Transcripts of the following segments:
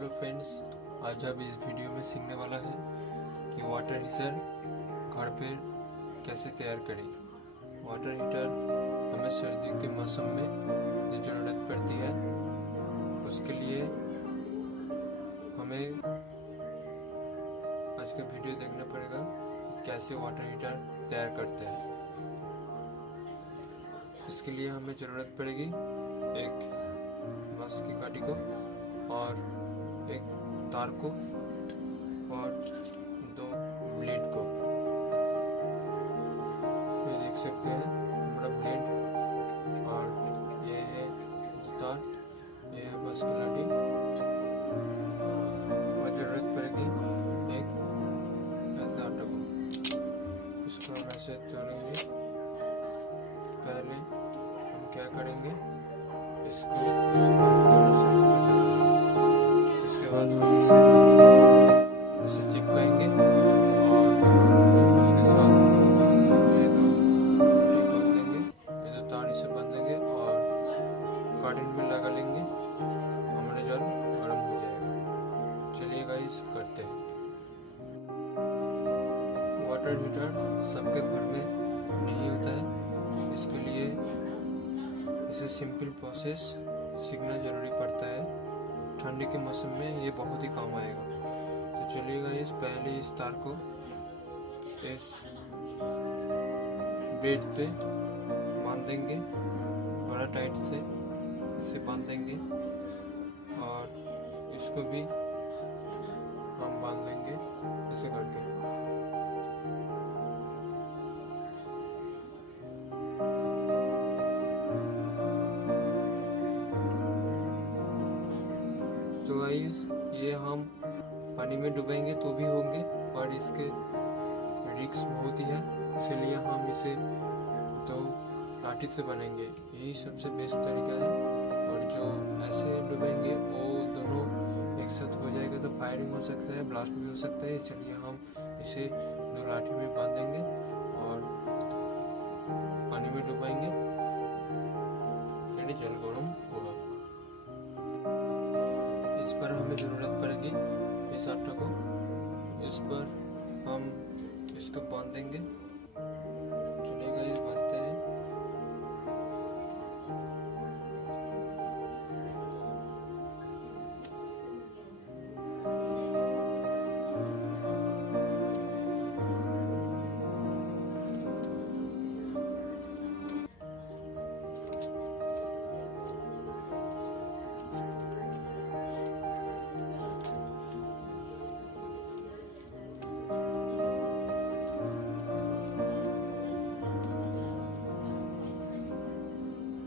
Hello friends, आज हम इस वीडियो में सीखने वाला है कि वाटर हीटर घर पे कैसे तैयार करें। वाटर हीटर हमें सर्दियों के मौसम में ज़रूरत पड़ती है। उसके लिए हमें आज का वीडियो देखना पड़ेगा कि कैसे वाटर हीटर तैयार करते हैं। इसके लिए हमें ज़रूरत पड़ेगी एक बांस की काठी को और एक तार को और 2 ब्लेड को। ये देख सकते हैं हमारा ब्लेड, और ये है तार, ये है बांस की काठी। और ज़रूरत पड़ेगी एक ऐसा आटा को। इसको हम ऐसे तोड़ेंगे। पहले हम क्या करेंगे, इसको दोनों साइड में लगा देंगे। इसके बाद हम इसे चिपकाएंगे और उसके साथ ये 2 पट्टी बांध देंगे, ये 2 तार से बांध देंगे और कार्टन में लगा लेंगे। हमारा जल गर्म हो जाएगा। चलिए गाइस करते हैं। वाटर हीटर सबके घर में नहीं होता है, इसके लिए इसे सिंपल प्रोसेस सीखना ज़रूरी पड़ता है। ठंडी के मौसम में ये बहुत ही काम आएगा। तो चलिएगा, इस पहले इस तार को इस ब्लेड पे बांध देंगे, बड़ा टाइट से इसे बांध देंगे और इसको भी हम बांध देंगे ऐसे करके। तो गाइस, ये हम पानी में डुबाएंगे तो भी होंगे और इसके रिस्क बहुत ही है, इसलिए हम इसे तो लाठी से बनाएंगे। यही सबसे बेस्ट तरीका है। और जो ऐसे डुबाएंगे वो दोनों एक साथ हो जाएगा तो फायरिंग हो सकता है, ब्लास्ट भी हो सकता है। इसलिए हम इसे 2 लाठी में बांध देंगे और पानी में डुबाएंगे, यानी जल गर्म होगा। इस पर हमें ज़रूरत पड़ेगी इस आटा को। इस पर हम इसको बांध देंगे। चलिएगा, इस बांधते हैं।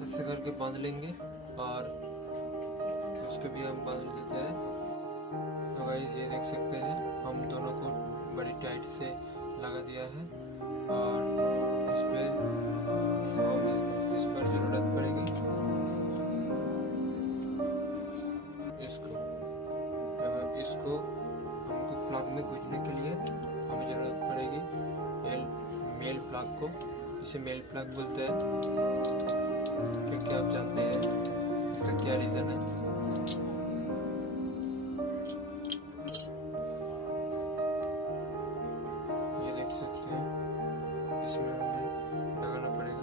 ऐसे करके बांध लेंगे और उसको भी हम बांध देते हैं। तो गाइस, ये देख सकते हैं हम दोनों को बड़ी टाइट से लगा दिया है और इस पर ज़रूरत पड़ेगी इसको हमको प्लग में गुजने के लिए हमें ज़रूरत पड़ेगी मेल प्लग को। इसे मेल प्लग बोलते हैं क्योंकि आप जानते हैं इसका क्या रीज़न है। ये देख सकते हैं, इसमें हमें लगाना पड़ेगा।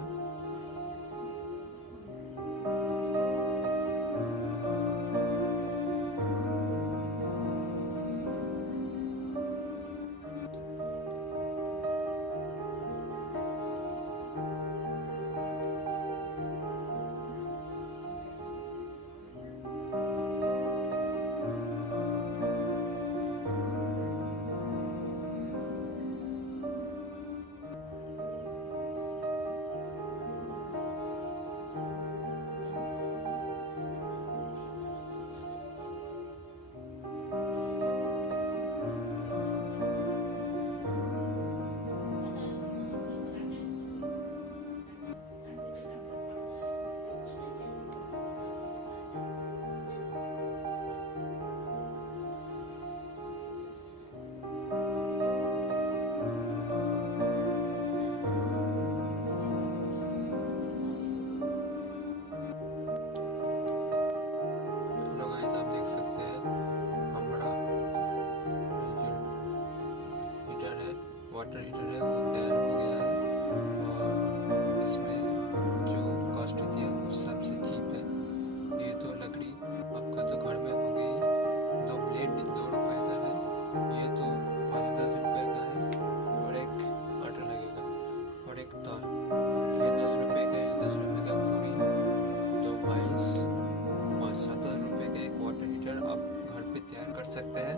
कर सकते हैं।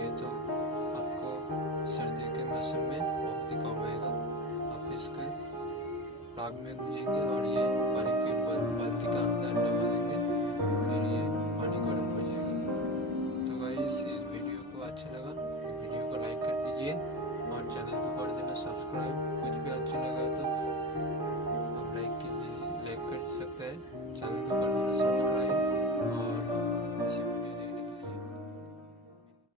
ये तो आपको सर्दी के मौसम में बहुत ही काम आएगा। आप इसके राग में गूंजेंगे और ये पानी के बाल्टी का अंदर डबा देंगे, फिर ये पानी गर्म हो जाएगा। तो गाइस इस वीडियो को अच्छा लगा तो वीडियो को लाइक कर दीजिए और चैनल को कर देना सब्सक्राइब।